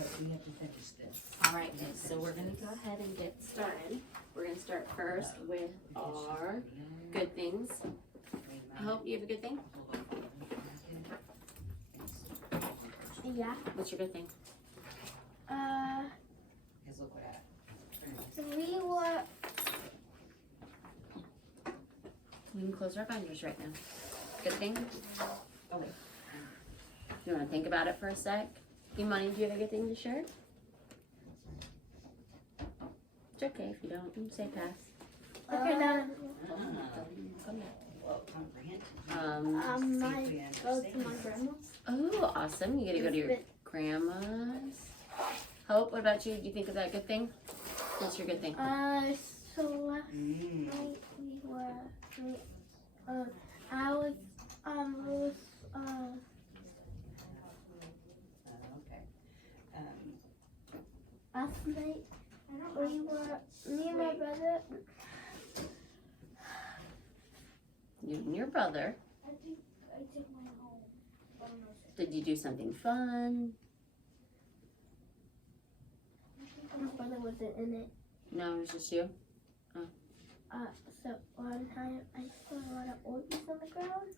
but we have to finish this. All right, guys, so we're gonna go ahead and get started. We're gonna start first with our good things. I hope you have a good thing. Yeah. What's your good thing? Because look what happened. We were. We can close our binders right now. Good thing? Oh, wait. You wanna think about it for a sec? Imani, do you have a good thing to share? It's okay if you don't. You can say pass. Okay, now. Well, comprehend. My go to my grandma's. Oh, awesome. You get to go to your grandma's. Hope, what about you? Do you think of that good thing? What's your good thing? So last night we were. I was. Okay. Last night we were. Me and my brother. You and your brother. I took my home. Did you do something fun? My brother wasn't in it. No, it was just you. So one time I saw a lot of Orbeez on the ground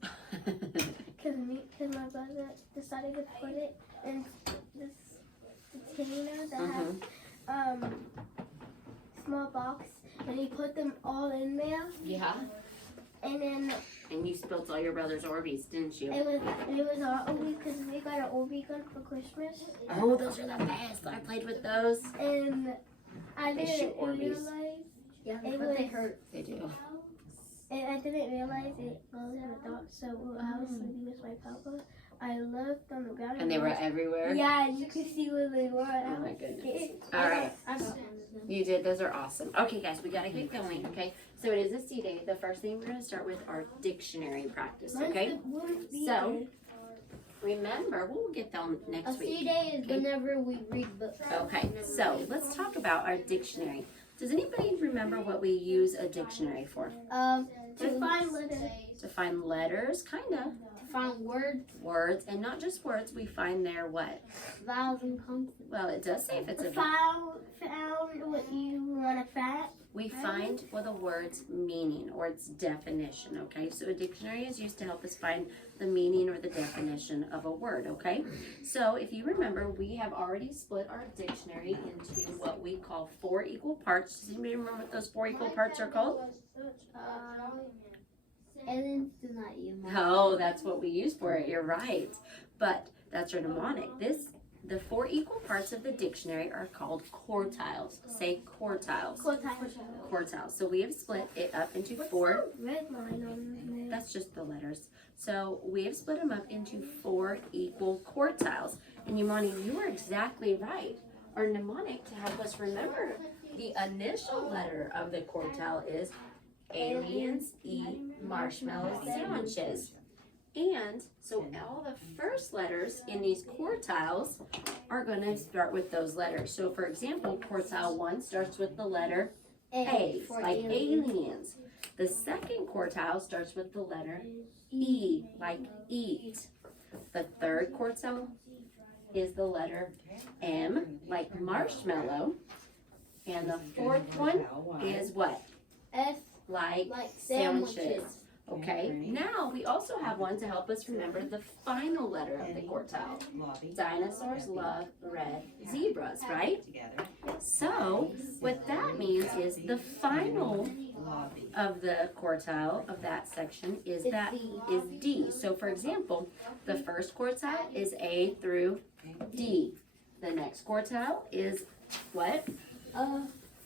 because my brother decided to put it in this container that has small box, and he put them all in there. Yeah. And then And you spilled all your brother's Orbeez, didn't you? it was our Orbeez because we got an Orbeez gun for Christmas, Oh, those are the best. I played with those. and I They didn't shoot Orbeez. realize. Yeah, It but they was- hurt. They do. And I didn't realize it goes in the dark. So when I was sleeping with my papa, I looked on the ground. And they were everywhere? Yeah, and you could see where they were. Oh my goodness. All right. You did. Those are awesome. Okay, guys, we got to get going, okay? So it is a C day. The first thing we're going to start with our dictionary practice, okay? So, remember, we'll get them A next C week. day is whenever we read books. Okay, so let's talk about our dictionary. Does anybody remember what we use a dictionary for? To find letters. To find letters, kinda. To find words, Words, and not just words, we find their what? vowels, and consonants. Well, it does say if it's a Found what you want to find. we find what the word's meaning or its definition, okay? So a dictionary is used to help us find the meaning or the definition of a word, okay? So if you remember, we have already split our dictionary into what we call 4 equal parts. Does anybody remember what those 4 equal parts are called? Aliens do not use. No, that's what we use for it. You're right. But that's our mnemonic. The 4 equal parts of the dictionary are called quartiles. Say quartiles. Quartiles. So we have split it up into 4. Red line on there. That's just the letters. So we have split them up into 4 equal quartiles. And Yumani, you were exactly right. Our mnemonic to help us remember the initial letter of the quartile is aliens eat marshmallow sandwiches. And so all the first letters in these quartiles are going to start with those letters. So for example, quartile 1 starts with the letter A, like aliens. The second quartile starts with the letter E, like eat. The third quartile is the letter M, like marshmallow. And the fourth one is what? S, Like sandwiches. Okay, now we also have one to help us remember the final letter of the quartile. Dinosaurs love red zebras, right? So what that means is the final of the quartile of that section is D. So for example, the first quartile is A through D. The next quartile is what?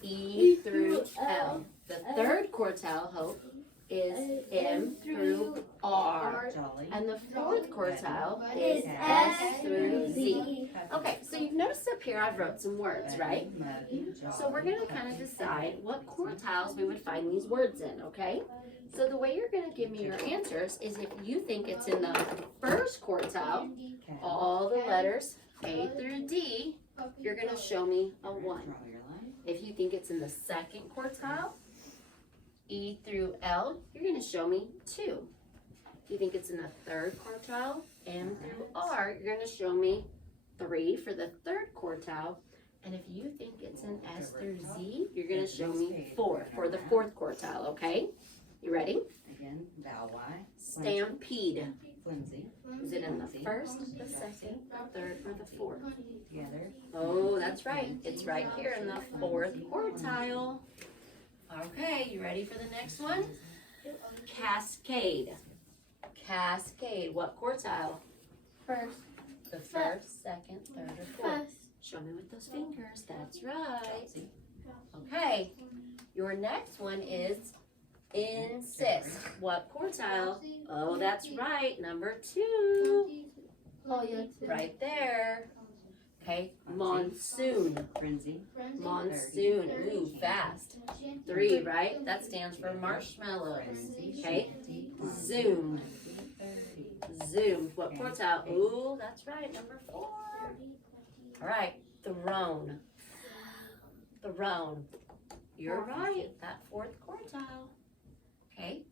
E through L. The third quartile, Hope, is M through R. And the fourth quartile is S through Z. Okay, so you've noticed up here I've wrote some words, right? So we're going to kind of decide what quartiles we would find these words in, okay? So the way you're going to give me your answers is if you think it's in the first quartile, all the letters A through D, you're going to show me a 1. If you think it's in the second quartile, E through L, you're going to show me 2. If you think it's in the third quartile, M through R, you're going to show me 3 for the third quartile. And if you think it's an S through Z, you're gonna show me 4 for the fourth quartile, okay? You ready? Again, vowel Y. Stampede. Flimsy. Is it in the first, the second, the third, or the fourth? Together. Oh, that's right. It's right here in the fourth quartile. Okay, you ready for the next one? Cascade. Cascade. What quartile? First. The first, second, third, or fourth? First. Show me with those fingers. That's right. Okay. Your next one is insist. What quartile? Oh, that's right. Number 2. Oh, yeah. Right there. Okay. Monsoon. Frenzy. Monsoon. Ooh, fast. 3, right? That stands for marshmallows. Okay. Zoom. Zoom. What quartile? Ooh, that's right. Number 4. All right. Throne. Throne. You're right. That fourth quartile. Okay.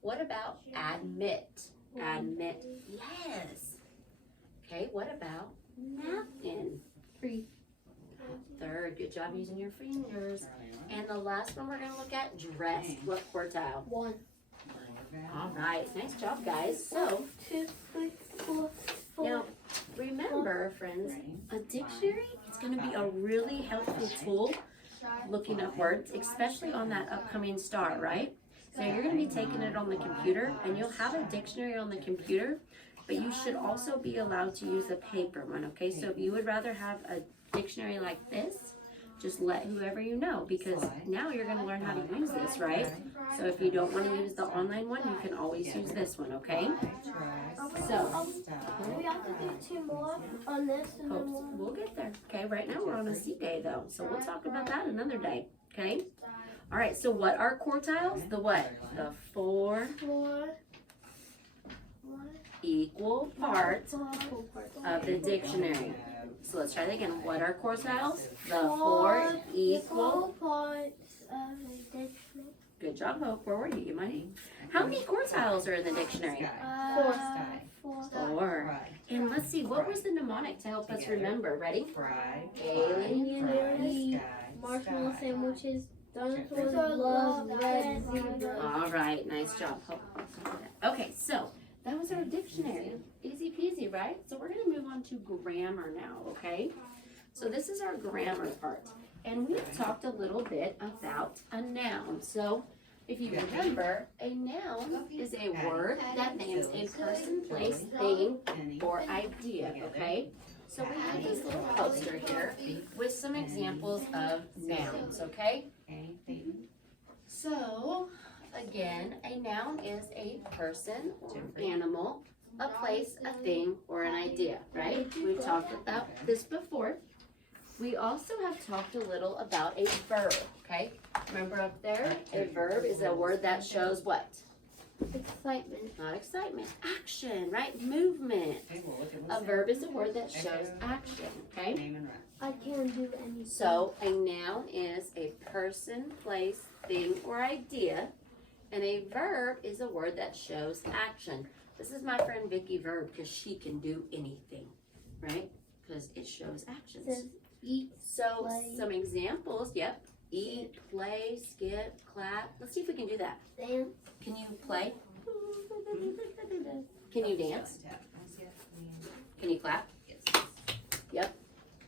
What about admit? Admit. Yes. Okay. What about napkin? 3. Third. Good job using your fingers. And the last one we're going to look at, dressed. What quartile? 1. All right. Nice job, guys. So, 2, 3, 4. now, remember, friends, a dictionary is going to be a really helpful tool looking up words, especially on that upcoming star, right? So you're going to be taking it on the computer, and you'll have a dictionary on the computer, but you should also be allowed to use a paper one, okay? So if you would rather have a dictionary like this, just let whoever you know, because now you're going to learn how to use this, right? So if you don't want to use the online one, you can always use this one, okay? So, We have to do 2 more on this and then we'll get there. Okay, right now we're on a C day though, so we'll talk about that another day, okay? All right, so what are quartiles? The what? The 4 equal parts of the dictionary. So let's try that again. What are quartiles? The 4 equal. parts of the dictionary. Good job, Hope. Where were you? You might. How many quartiles are in the dictionary? 4. 4. And let's see, what was the mnemonic to help us remember? Ready? Fried. Alien, marshmallow sandwiches, dinosaurs, love, red, zebra. All right, nice job, Hope. Okay, so that was our dictionary. Easy peasy, right? So we're going to move on to grammar now, okay? So this is our grammar part. And we've talked a little bit about a noun. So if you remember, a noun is a word that names a person, place, thing, or idea, okay? So we have this little poster here with some examples of nouns, okay? So, again, a noun is a person or animal, a place, a thing, or an idea, right? We've talked about this before. We also have talked a little about a verb, okay? Remember up there, a verb is a word that shows what? Excitement. Not excitement, action, right? Movement. A verb is a word that shows action, okay? I can't do anything. So a noun is a person, place, thing, or idea. And a verb is a word that shows action. This is my friend Vicky Verb because she can do anything, right? Because it shows actions. Says eat, So play. some examples, yep. Eat, play, skip, clap. Let's see if we can do that. dance. Can you play? Can you dance? Can you clap?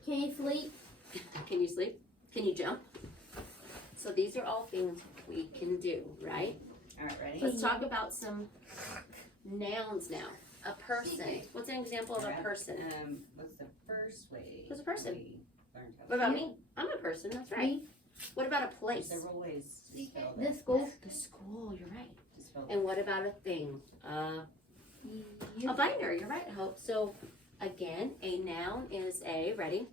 Can you sleep? Can you sleep? Can you jump? So these are all things we can do, right? All right, ready? Let's talk about some nouns now. A person. What's an example of a person? What's the first way? Who's a person? we learned how to What about me? I'm a person, that's right. What about a There's place? several ways to spell The that. school. The school, you're right. To spell And what about a thing? A binder, you're right, Hope. So again, a noun is a, ready?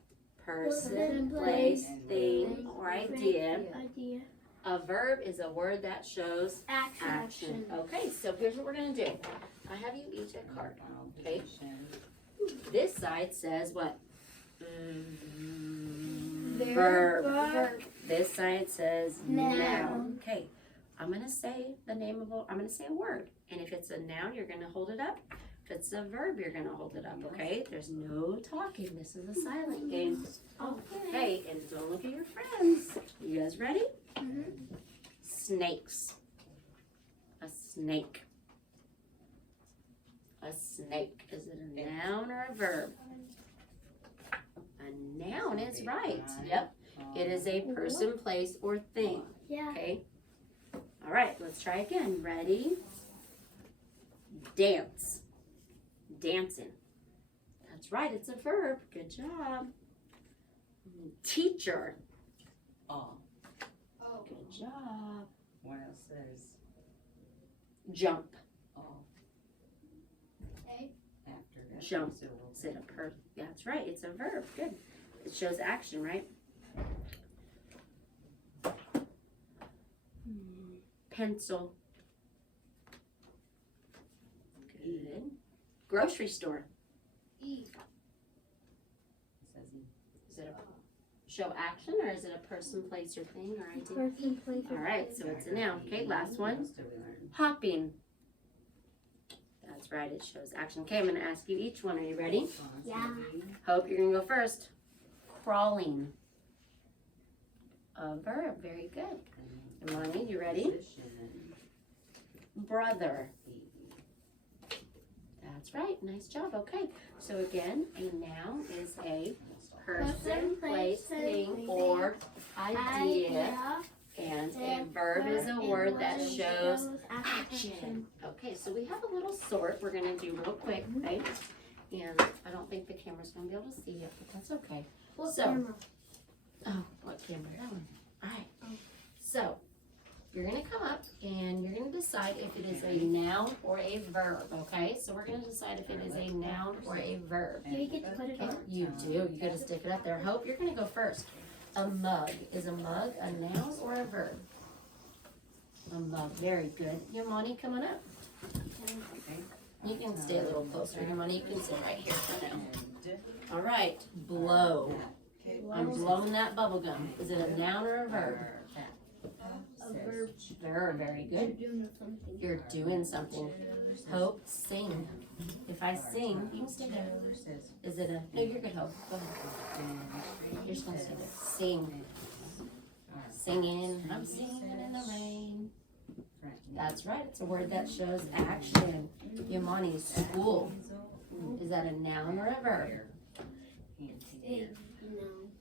Person, Person, place, place, thing, or idea. Idea. A verb is a word that shows Action. action. Okay, so here's what we're gonna do. I have you each a card. Final Okay. position. This side says what? Verb. Verb. This side says Noun. noun. Okay, I'm gonna say the name of I'm gonna say a word, and if it's a noun, you're gonna hold it up. If it's a verb, you're gonna hold it up, okay? There's no talking. This is a silent game. Okay, and don't look at your friends. You guys ready? Snakes. A snake. A snake. Is it a noun or a verb? A noun is right. Yep. It is a person, place, or thing. Yeah. Okay. All right, let's try again. Ready? Dance. Dancing. That's right, it's a verb. Good job. Teacher. Oh. Good job. What else says? Jump. Oh. After that. Jump. So we'll Is it a per? Yeah, that's right. It's a verb. Good. It shows action, right? Pencil. Good. Grocery store. It says Is it a show action, or is it a person, place, or thing, or idea? Person, place, All right, so it's a noun. Okay, last one. What else did we learn? Hopping. That's right. It shows action. Okay, I'm going to ask you each one. Are you ready? Yeah. Hope you're going to go first. Crawling. A verb. Very good. Imani, you ready? Position. Brother. That's right. Nice job. Okay. So again, a noun is a person, place, thing, or idea. And a verb is a word that shows action. Okay, so we have a little sort we're going to do real quick, okay? And I don't think the camera's going to be able to see it, but that's okay. What So- camera? Oh, what camera? That one. All right. So you're going to come up and you're going to decide if it is a noun or a verb, okay? So we're going to decide if it is a noun or a verb. Do you get to put it on? You do. You got to stick it up there. Hope you're going to go first. A mug. Is a mug a noun or a verb? A mug. Very good. Yamani, come on up. You can stay a little closer. Yamani, you can sit right here for now. All right. Blow. I'm blowing that bubble gum. Is it a noun or a verb? A verb. Verb. Very good. Doing something. You're doing something. Hope, sing. If I sing, you can stay there. Is it a, no, you're good, Hope. Go ahead. You're just gonna stay there. Sing. Singing. I'm singing in the rain. That's right. It's a word that shows action. Yamani, school. Is that a noun or a verb? No.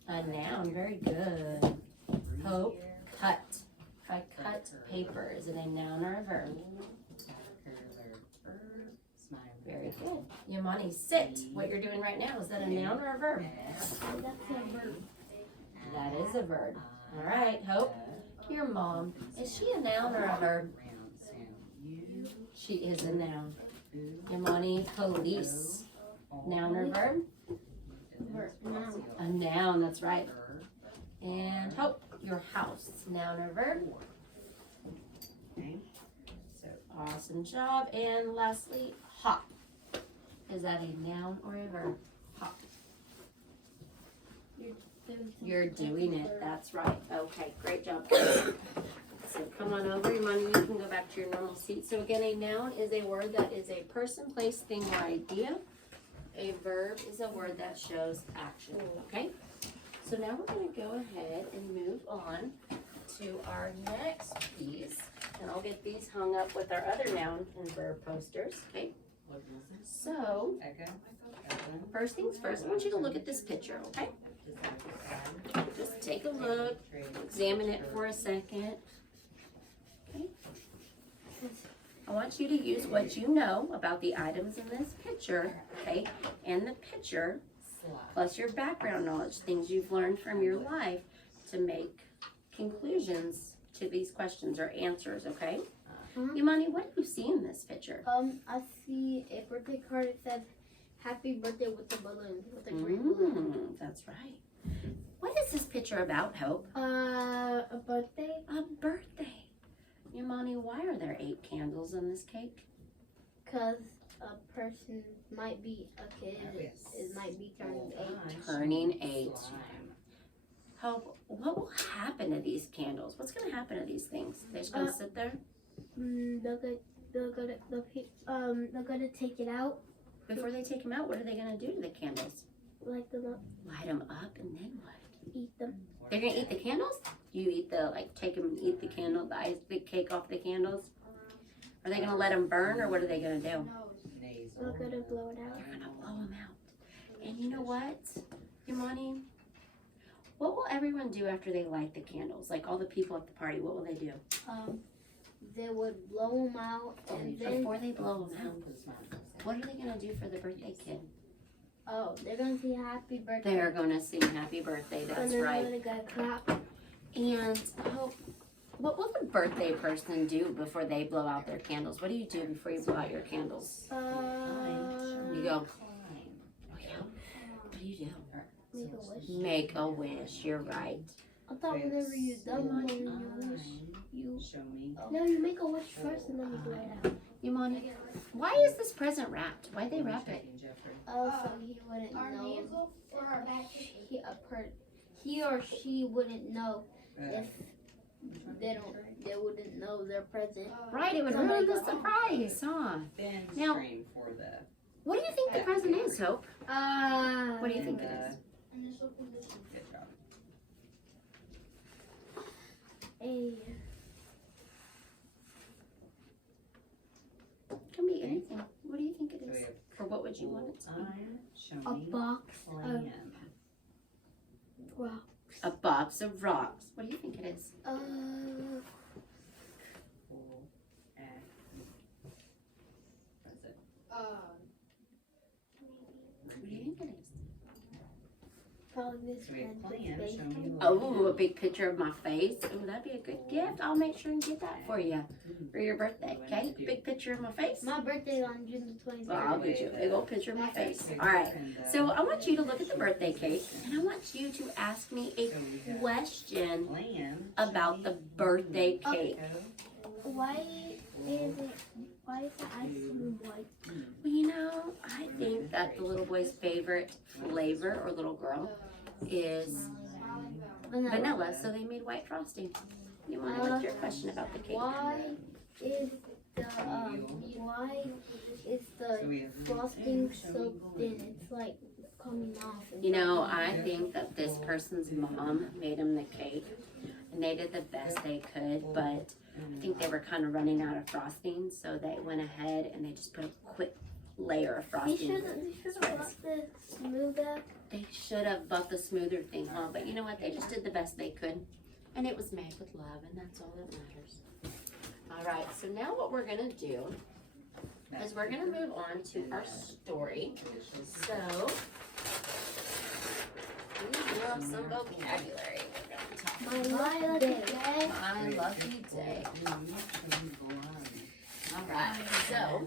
A noun. Very good. Hope, cut. If I cut paper, is it a noun or a verb? Very good. Yamani, sit. What you're doing right now, is that a noun or a verb? That's a verb. That is a verb. All right, Hope. Your mom, is she a noun or a verb? She is a noun. Yamani, police. Noun or verb? Noun. A noun, that's right. And Hope, your house. Noun or verb? Awesome job. And lastly, hop. Is that a noun or a verb? Hop. You're doing it. That's right. Okay, great job. So come on over, Imani. You can go back to your normal seat. So again, a noun is a word that is a person, place, thing, or idea. A verb is a word that shows action. Okay? So now we're going to go ahead and move on to our next piece. And I'll get these hung up with our other noun and verb posters. Okay? So, first things first, I want you to look at this picture, okay? Just take a look, examine it for a second. Okay? I want you to use what you know about the items in this picture, okay? And the picture, plus your background knowledge, things you've learned from your life to make conclusions to these questions or answers, okay? Imani, what do you see in this picture? I see a birthday card. It said, "Happy birthday" with the balloon, with the green balloon. That's right. What is this picture about, Hope? A birthday. A birthday. Imani, why are there 8 candles in this cake? Cause a person might be a kid. It might be turning 8. Turning 8. Hope, what will happen to these candles? What's going to happen to these things? They're just going to sit there? They're gonna take it out Before they take them out, what are they gonna do to the candles? Light them up, Light them up and then what? eat them. They're gonna eat the candles? You eat the, like, take them and eat the candle, the cake off the candles? Are they gonna let them burn, or what are they gonna do? We're gonna blow it out. They're gonna blow them out. And you know what, Imani? What will everyone do after they light the candles? Like, all the people at the party, what will they do? They would blow them out, and then Before they blow them out, what are they gonna do for the birthday kid? they're gonna say happy birthday. They're gonna sing happy birthday, that's And then right. we're gonna clap. And what will the birthday person do before they blow out their candles? What do you do before you blow out your candles? You go, oh yeah, what do you do? Make a wish. Make a wish, you're right. I thought whenever you're done blowing your wish, you no, you make a wish first and then you blow it out. Imani, why is this present wrapped? Why'd they wrap it? Oh, so he wouldn't know. He or she wouldn't know if they wouldn't know their present. Right, it would ruin the surprise, huh? Now, what do you think the present is, Hope? What do you think it is? Can be anything. What do you think it is? Or what would you want it to be? A box of rocks. A box of rocks. What do you think it is? What do you think it is? Probably this friend's face. Oh, a big picture of my face. Oh, that'd be a good gift. I'll make sure and get that for you for your birthday, okay? Big picture of my face. My birthday is on June the 23rd. Well, I'll get you a big old picture of my face. All right. So I want you to look at the birthday cake, and I want you to ask me a question about the birthday cake. Why is the ice cream white? Well, you know, I think that the little boy's favorite flavor, or little girl, is vanilla. So they made white frosting. You want to what's your question about the cake? Why is the frosting so thin? It's like coming off. You know, I think that this person's mom made them the cake, and they did the best they could, but I think they were kind of running out of frosting, so they went ahead and they just put a quick layer of They frosting. should have bought the smoother. They should have bought the smoother thing, huh? But you know what? They just did the best they could, and it was made with love, and that's all that matters. All right, so now what we're gonna do is we're gonna move on to our story. So we have some vocabulary we're gonna talk about. My lucky day. My lucky day. All right, so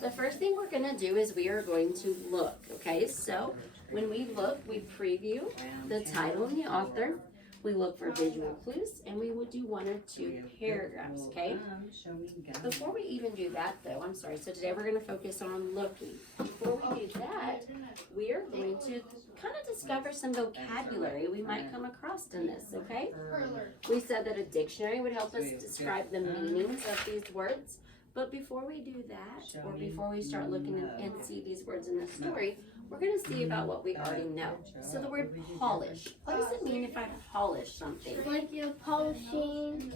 the first thing we're gonna do is we are going to look, okay? So when we look, we preview the title and the author. We look for visual clues, and we will do 1 or 2 paragraphs, okay? Before we even do that, though, I'm sorry, so today we're going to focus on looking. Before we do that, we are going to kind of discover some vocabulary we might come across in this, okay? We said that a dictionary would help us describe the meanings of these words, but before we do that, or before we start looking and see these words in the story, we're going to see about what we already know. So the word polish. What does it mean if I polish something? Like you're polishing.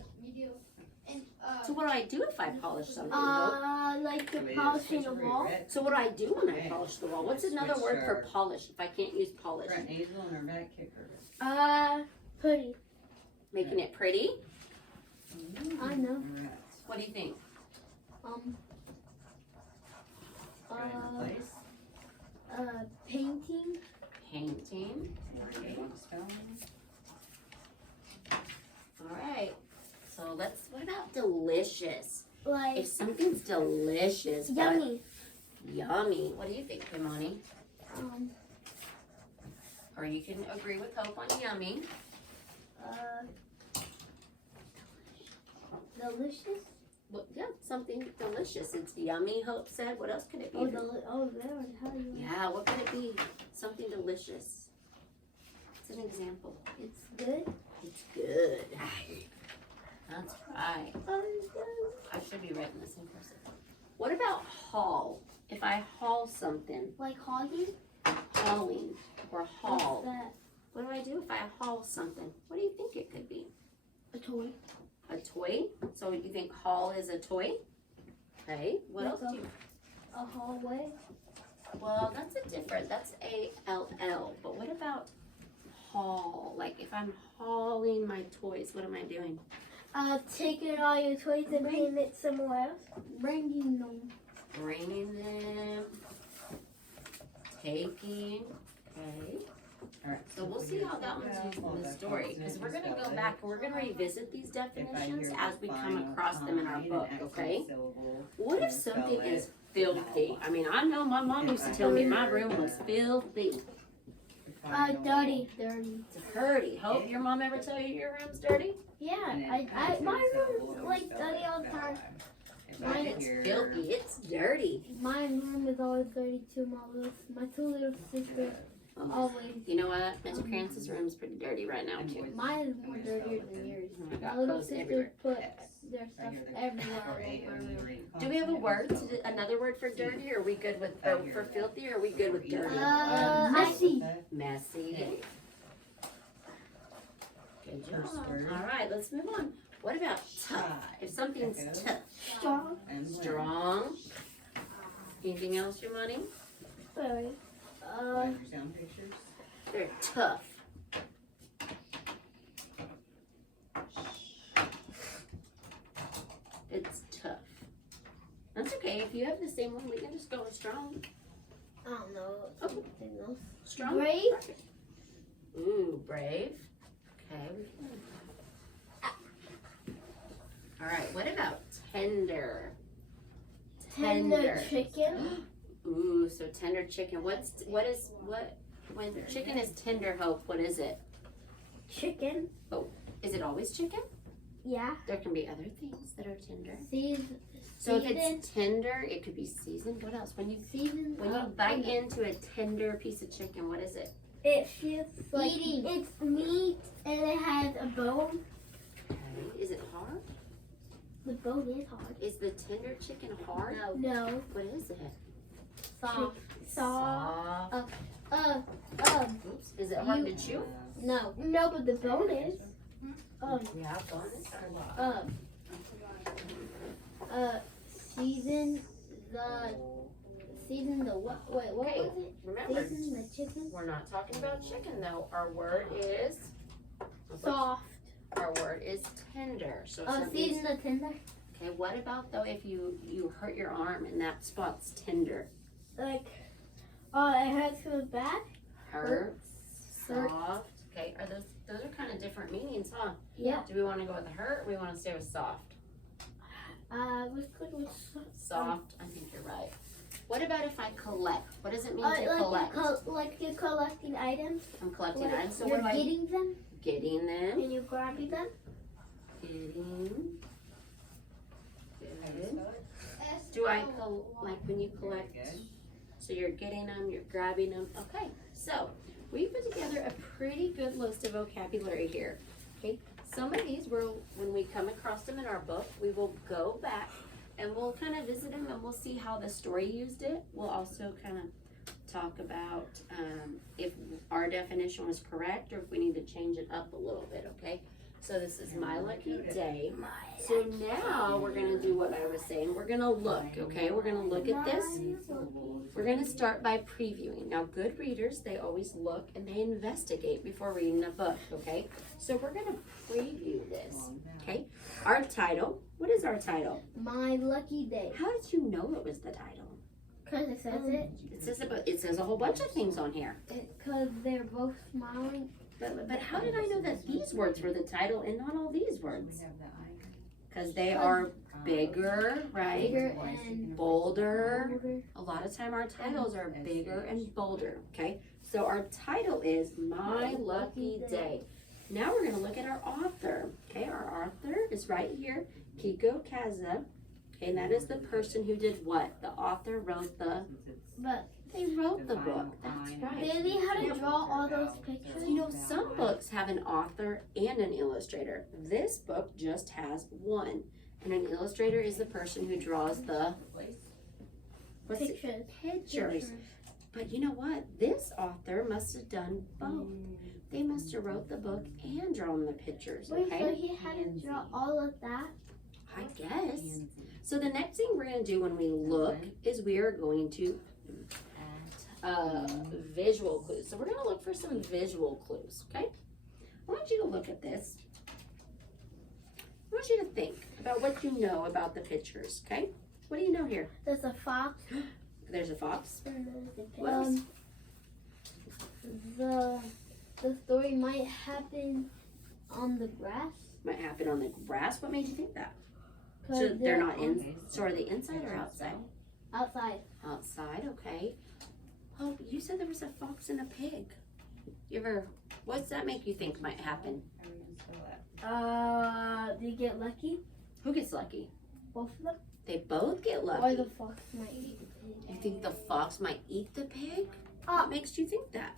So what do I do if I polish something? Hope? Like you're polishing a wall. So what do I do when I polish the wall? What's another word for polish if I can't use polish? Pretty. Making it pretty? I know. What do you think? Painting. Painting. Okay. All right. So what about delicious? Like If something's delicious, yummy. Yummy. What do you think, Imani? Um. Or you can agree with Hope on yummy. Delicious. Well, yeah, something delicious. It's yummy, Hope said. What else could it be? There. How you? Yeah, what could it be? Something delicious. It's an example. It's good. It's good. That's right. I should be writing this in cursive. What about haul? If I haul something, Like hogging? hauling or haul. What's that? What do I do if I haul something? What do you think it could be? A toy. A toy? So you think haul is a toy? Okay. What Like else do you? A hallway. Well, that's that's A-L-L. But what about haul? Like if I'm hauling my toys, what am I doing? Taking all your toys and putting it somewhere else. Bringing them. Bringing them. Taking. Okay. Alright, So we'll see how that one's used in the story, because we're gonna go back and we're gonna revisit these definitions as we come across them in our book, okay? What if something is filthy? I mean, I know my mom used to tell me my room was filthy. Dirty. Dirty. Hope your mom ever tell you your room's dirty? Yeah, my room's like dirty all the time. Mine it's filthy. It's dirty. My room is always dirty too. My two little sisters always. You know what? Mr. Krantz's room's pretty dirty right now too. Mine is more dirtier than yours. I My got little clothes sisters everywhere. put their stuff everywhere in my room. Do we have a word? Another word for dirty? Or are we good with for filthy? Or are we good with dirty? Messy. Messy. Good job. First word. All right, let's move on. What about tough? If something's tough, Strong. strong. Anything else, your money? Very. Sound pictures. They're tough. It's tough. That's okay. If you have the same one, we can just go with strong. I don't know. Okay. Something else. Strong. Brave. Perfect. Ooh, brave. Okay. All right. What about tender? Tender chicken. Ooh, so tender chicken. When chicken is tender, Hope? What is it? Chicken. Is it always chicken? Yeah. There can be other things that are tender. So if it's tender, it could be seasoned. What else? When you bite into a tender piece of chicken, what is it? It feels like Eating. it's meat and it has a bone. Okay. Is it hard? The bone is hard. Is the tender chicken hard? No. What is it? Soft. Soft. Oops. Is it hard to chew? No, but the bone is. Yeah, bonus. Season the what? Wait, what Okay. was it? Remember, Season the chicken. we're not talking about chicken though. Our word is Soft. Our word is tender. So Season the tender. okay. What about though if you hurt your arm and that spot's tender? Like, it hurts so bad. Hurts. Hurt. Soft. Okay. Are those are kind of different meanings, huh? Yeah. Do we want to go with the hurt? Or we want to stay with soft? Let's go with Soft. I think you're right. What about if I collect? What does it mean to like collect? like you're collecting items. I'm collecting Like items. So you're what do I? getting them Getting them. and you're grabbing them. Getting. Good. Do I like when you collect? So you're getting them, you're grabbing them. Okay. So we put together a pretty good list of vocabulary here. Okay. Some of these when we come across them in our book, we will go back and we'll kind of visit them and we'll see how the story used it. We'll also kind of talk about if our definition was correct or if we need to change it up a little bit, okay? So this is my lucky day. So now we're gonna do what I was saying. We're gonna look, okay? We're gonna look at this. We're gonna start by previewing. Now good readers, they always look and they investigate before reading a book, okay? So we're gonna preview this, okay? Our title, what is our title? My lucky day. How did you know it was the title? Cause it says it. It says a whole bunch of things on here. Cause they're both smiling. But how did I know that these words were the title and not all these words? Because they are bigger, right? Bigger and Bolder. older. A lot of time our titles are bigger and bolder, okay? So our title is My Lucky Day. Now we're gonna look at our author, okay? Our author is right here, Kiko Kaza. Okay, and that is the person who did what? The author wrote But they wrote the book, that's right. they learn how to draw all those pictures. You know, some books have an author and an illustrator. This book just has one. And an illustrator is the person who draws the What's it? Pictures. Pictures. But you know what? This author must have done both. They must have wrote the book and drawn the pictures, Wait, so okay? he had to draw all of that? I guess. So the next thing we're going to do when we look is we are going to visual clues. So we're going to look for some visual clues, okay? I want you to look at this. I want you to think about what you know about the pictures, okay? What do you know here? There's a fox. There's a fox. And there's a pig. What else? The story might happen on the grass. Might happen on the grass. What made you think that? 'Cause So they're not in. So are they inside or outside? Outside. Outside, okay. Oh, you said there was a fox and a pig. You ever? What's that make you think might happen? They get lucky. Who gets lucky? Both of them. They both get Or lucky. the fox might eat the pig. You think the fox might eat the pig? What makes you think that?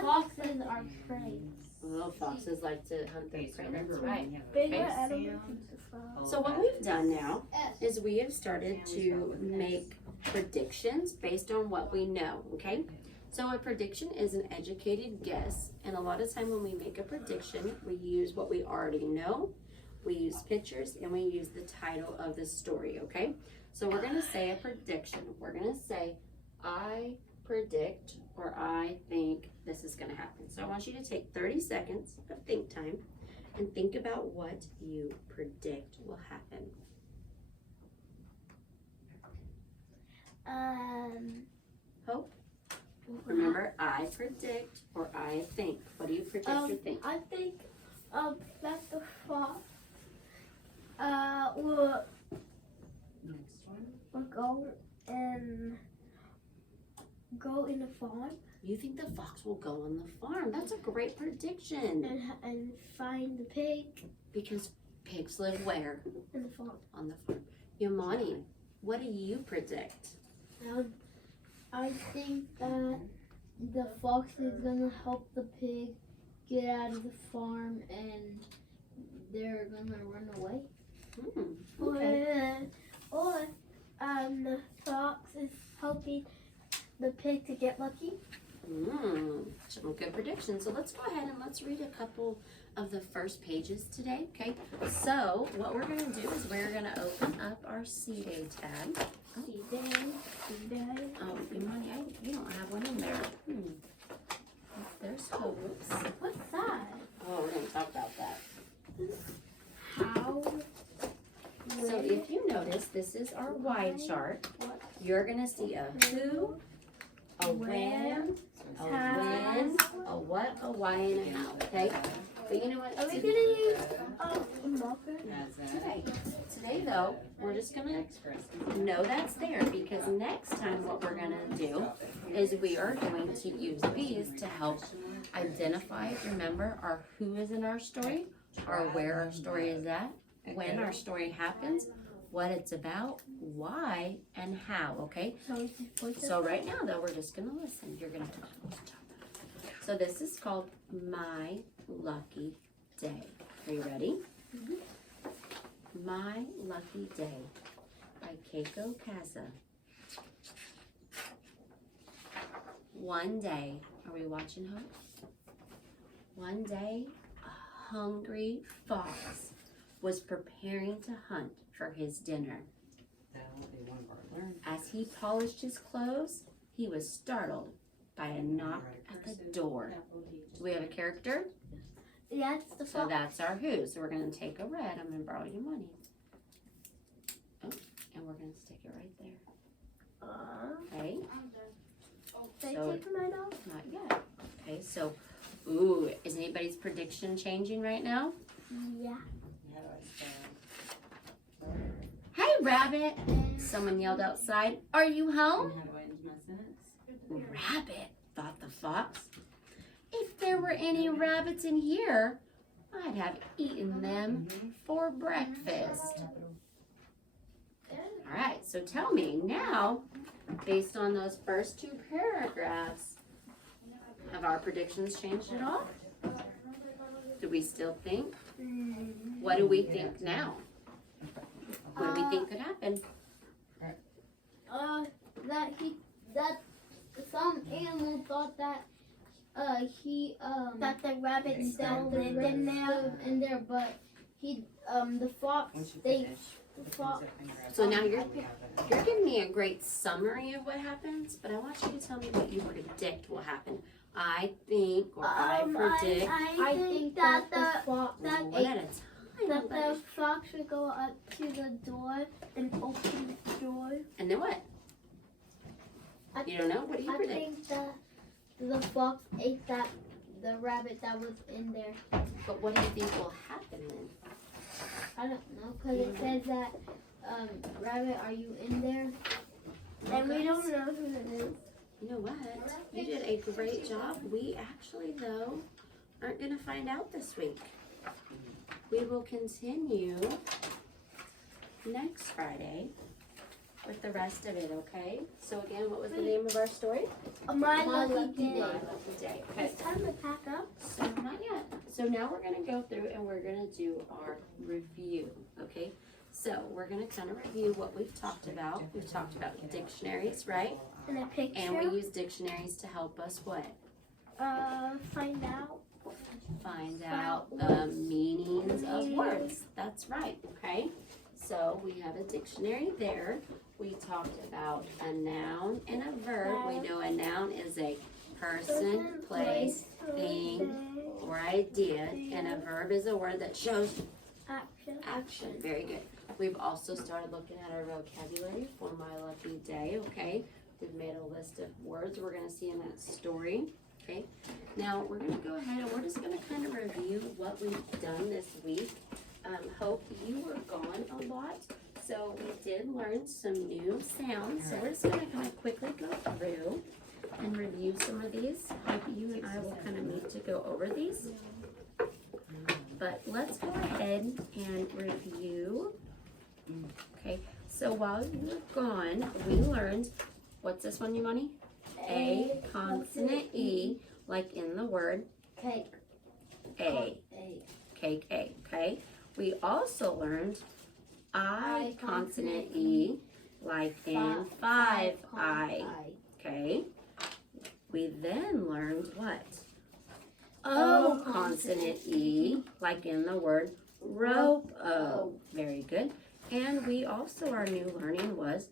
Foxes are prey. Well, foxes like to hunt their prey. That's right. Bigger Okay. animals eat the fox. So what we've done now is we have started to make predictions based on what we know, okay? So a prediction is an educated guess, and a lot of time when we make a prediction, we use what we already know, we use pictures, and we use the title of the story, okay? So we're gonna say a prediction. We're gonna say, I predict, or I think this is gonna happen. So I want you to take 30 seconds of think time and think about what you predict will happen. Hope? Remember, I predict or I think. What do you predict or think? I think that the fox will go in the farm You think the fox will go on the farm. That's a great prediction. and find the pig Because pigs live where? in the farm. On the farm. Yamani, what do you predict? I think that the fox is gonna help the pig get out of the farm and they're gonna run away. Okay. Or the fox is helping the pig to get lucky. Some good predictions. So let's go ahead and let's read a couple of the first pages today, okay? So what we're gonna do is we're gonna open up our C-Day tab. Oh, Imani, you don't have one in there. There's hopes. What's that? Oh, we're gonna talk about that. How? So if you notice, this is our Y chart. You're gonna see a who, a when, a when, a what, a why, and a how, okay? But you know what? Are we gonna use a marker? Today though, we're just gonna know that's there because next time what we're gonna do is we are going to use these to help identify, remember, our who is in our story, or where our story is at, when our story happens, what it's about, why, and how, okay? So right now though, we're just gonna listen. You're gonna have to stop. So this is called My Lucky Day. Are you ready? My Lucky Day by Keiko Kaza. One day, are we watching, Hope? One day, a hungry fox was preparing to hunt for his dinner. As he polished his clothes, he was startled by a knock at the door. Do we have a character? Yeah, it's the So fox. that's our who. So we're going to take a red. I'm going to borrow your money. Oh, and we're going to stick it right there. Okay. Did So- I take mine off? Not yet. Okay, so, ooh, is anybody's prediction changing right now? Yeah. Hey, Rabbit! Someone yelled outside. Are you home? Rabbit, thought the fox. If there were any rabbits in here, I'd have eaten them for breakfast. All right, so tell me now, based on those first two paragraphs, have our predictions changed at all? Do we still think? What do we think now? What do we think could happen? that some animal thought that That the rabbit still lived in there. but the fox Once you they finish, the put fox your finger up. So now you're Yeah, but- You're giving me a great summary of what happens, but I want you to tell me what you predict will happen. I think, or I predict, I think that the fox one at a time. that the fox would go up to the door and open the door. And then what? You don't know? What do you I predict? think that the fox ate the rabbit that was in there. But what do you think will happen then? I don't know, because it says that, rabbit, are you in there? And we don't know who it is. You know what? You did a great job. We actually, though, aren't going to find out this week. We will continue next Friday with the rest of it, okay? So again, what was the name of our story? My My lucky lucky day. My Lucky Day. Okay. It's time to pack up. So not yet. So now we're gonna go through and we're gonna do our review, okay? So we're gonna kind of review what we've talked about. We've talked about dictionaries, right? And a picture. And we use dictionaries to help us what? Find out. Find out the meanings of words. That's right, okay? So we have a dictionary there. We talked about a noun and a verb. We know a noun is a person, place, thing, or idea, and a verb is a word that shows Action. action. Very good. We've also started looking at our vocabulary for My Lucky Day, okay? We've made a list of words we're going to see in that story, okay? Now, we're going to go ahead and we're just going to kind of review what we've done this week. Hope you were gone a lot, so we did learn some new sounds. So we're just going to kind of quickly go through and review some of these. Hope you and I will kind of meet to go over these. But let's go ahead and review. Okay, so while you were gone, we learned, what's this one, Yumani? A consonant E, like in the word Cake. A. Cake A, okay? We also learned I consonant E, like in 5I, okay? We then learned what? O consonant E, like in the word rope O. Very good. And we also, our new learning was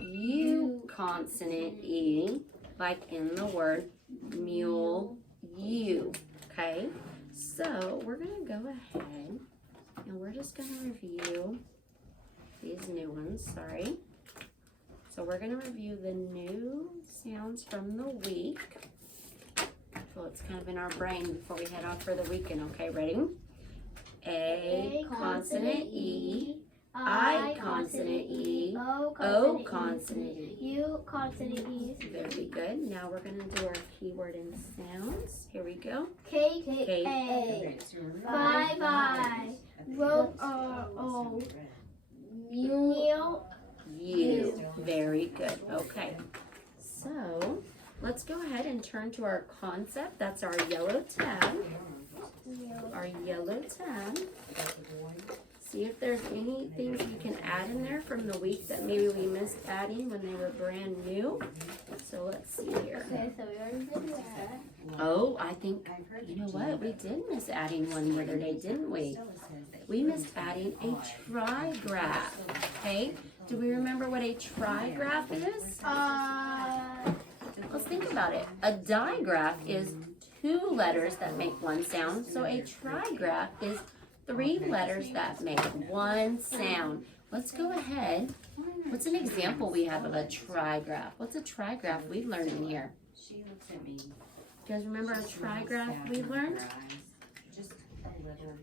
U consonant E, like in the word mule U, okay? So we're going to go ahead and we're just going to review these new ones, sorry. So we're going to review the new sounds from the week. So it's kind of in our brain before we head off for the weekend, okay? Ready? A consonant E, I consonant E, O consonant E. U consonant E. Very good. Now we're going to do our keyword and sounds. Here we go. Cake Cake. A. Okay, so remember 5I. Rope O. Mule. U. Very good. Okay. So let's go ahead and turn to our concept. That's our yellow tab. Our yellow tab. See if there's any things you can add in there from the week that maybe we missed adding when they were brand new. So let's see here. Okay, so we already did that. Oh, I think, you know what? We did miss adding one the other day, didn't we? We missed adding a trigraph. Okay? Do we remember what a trigraph is? Let's think about it. A digraph is 2 letters that make one sound. So a trigraph is 3 letters that make one sound. Let's go ahead. What's an example we have of a trigraph? What's a trigraph we learned in here? She looks at me. You guys remember a trigraph we learned? Just a little.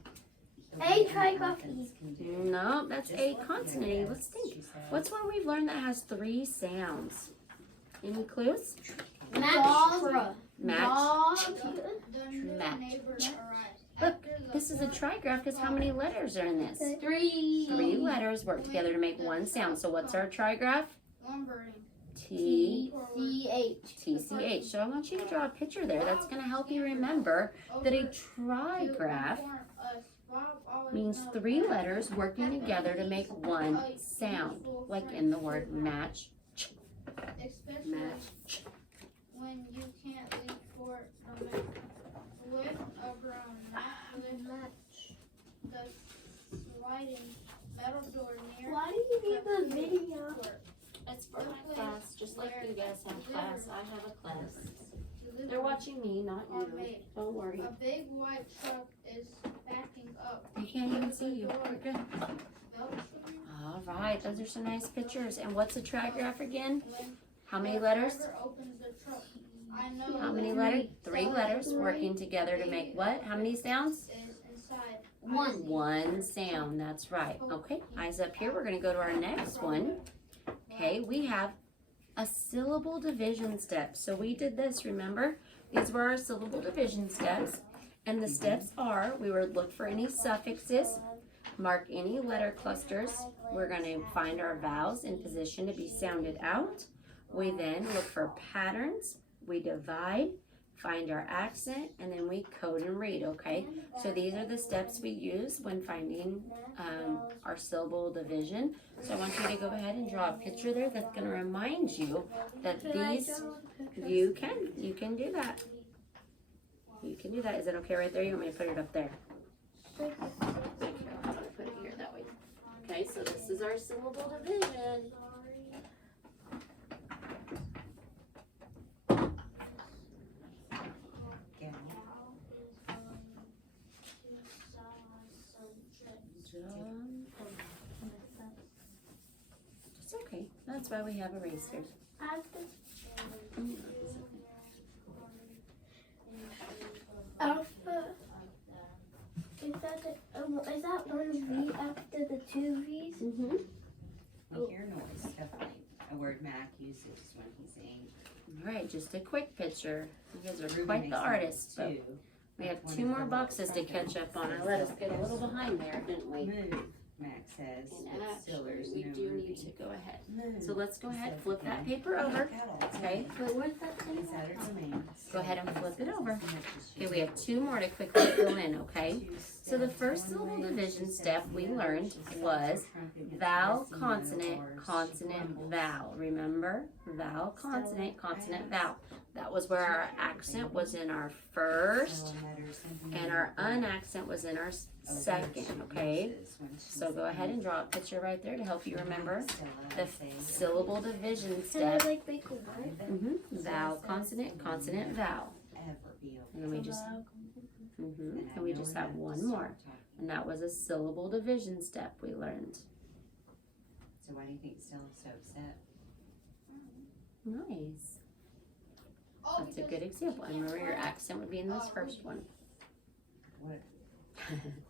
A trigraph E. No, that's a consonant E. Let's think. What's one we've learned that has 3 sounds? Any clues? Match. Match. Match. Look, this is a trigraph because how many letters are in this? 3. 3 letters work together to make one sound. So what's our trigraph? T. TCH. So I want you to draw a picture there. That's going to help you remember that a trigraph means 3 letters working together to make one sound, like in the word match. especially Match. when you can't leave for the match. With a brown match, the sliding metal door near Why do you need the video? It's for my class, just like you guys have class. I have a class. They're watching me, not you. Don't worry. A big white truck is backing up. You can't even see you. We're good. All right, those are some nice pictures. And what's a trigraph again? How many letters? How many letters? 3 letters working together to make what? How many sounds? One sound, that's right. Okay, eyes up here. We're going to go to our next one. Okay, we have a syllable division step. So we did this, remember? These were our syllable division steps. And the steps are, we would look for any suffixes, mark any letter clusters. We're going to find our vowels in position to be sounded out. We then look for patterns. We divide, find our accent, and then we code and read, okay? So these are the steps we use when finding our syllable division. So I want you to go ahead and draw a picture there that's going to remind you that these, you can do that. You can do that. Is it okay right there? You want me to put it up there? Okay, I'll put it here that way. Okay, so this is our syllable division. It's okay. That's why we have erasers. Alpha. Is that one V after the 2 V's? Mm-hmm. We hear noise, definitely. A word Mac uses when he's angry. All right, just a quick picture. You guys are Ruben quite the makes artists, noise, but too. we have 2 more boxes to catch up on. I let us get a little behind there, didn't we? Move, Mac says. And but still actually, there's we no do moving. need to go ahead. Move. So let's go ahead, So flip we that can paper over. look at all Okay. But where's that thing? Is that her domain? Go ahead and flip it over. Okay, we have 2 more to quickly fill in, okay? So the first syllable division step we learned was vowel, consonant, consonant, vowel. Remember? Vowel, consonant, consonant, vowel. That was where our accent was in our first, and our unaccent was in our second, okay? So go ahead and draw a picture right there to help you remember the syllable division Can step. I like make a word? Vowel, consonant, consonant, vowel. And then we just, and we just have one more. And that was a syllable division step we learned. So why do you think Stella's so upset? Nice. That's a good example. And remember, your accent would be in this first one. What?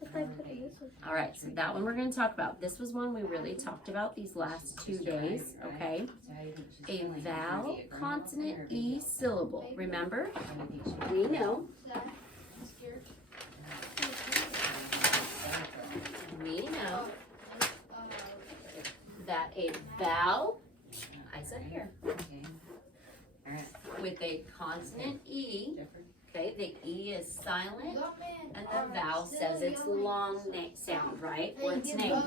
If I put it this way. All right, so that one we're going to talk about. This was one we really talked about these last 2 days, okay? So how do you think she's A feeling? vowel, Maybe a grandma consonant, or E syllable. Remember, how do you think she's we know, we know that a vowel, eyes up here, Okay. All right. with a consonant E, Different. okay, the E is silent, and the vowel says it's long sound, right? Or its name.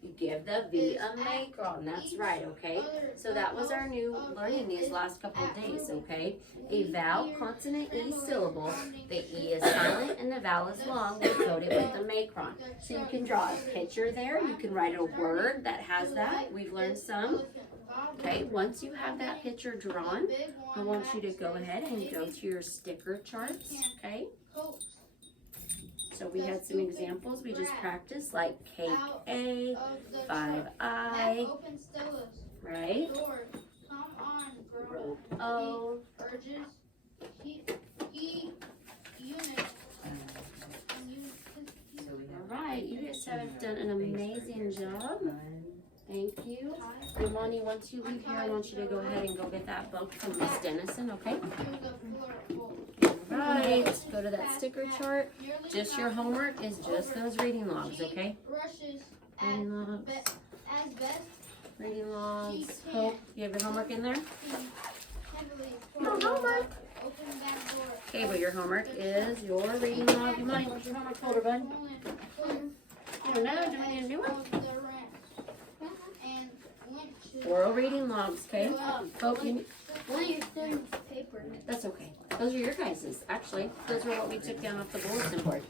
You give the V a macron, that's right, okay? So that was our new learning these last couple of days, okay? A vowel, consonant, E syllable. The E is silent and the vowel is long. We code it with the macron. So you can draw a picture there. You can write a word that has that. We've learned some. Okay, once you have that picture drawn, I want you to go ahead and go to your sticker charts, okay? So we had some examples we just practiced, like cake A, 5I, right? Rope O. So we have. All right, you guys have done an amazing job. One. Thank you. And Lonnie, once you leave here, I want you to go ahead and go get that book from Miss Dennison, okay? All right, go to that sticker chart. Just your homework is just those reading logs, okay? Reading logs. Reading logs. Hope, you have your homework in there? Your homework. Okay, well, your homework is your reading log. You mind? What's your homework folder, bud? I don't know. Do we need a new one? And winch Oral reading logs, okay? Hope you, One of your students' paper. that's okay. Those are your guys's, actually. Those are what we took down off the bulletin board.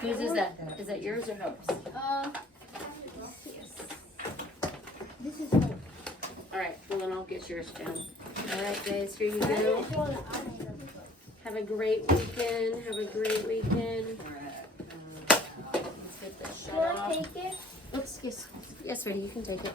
Whose is that? Is that yours or Hope's? This is Hope. Alright, well then I'll get yours down. Alright guys, here you go. Have a great weekend. Have a great weekend. Let's get this shut Can I off. take it? Oops, yes. Yes, sweetie, you can take it.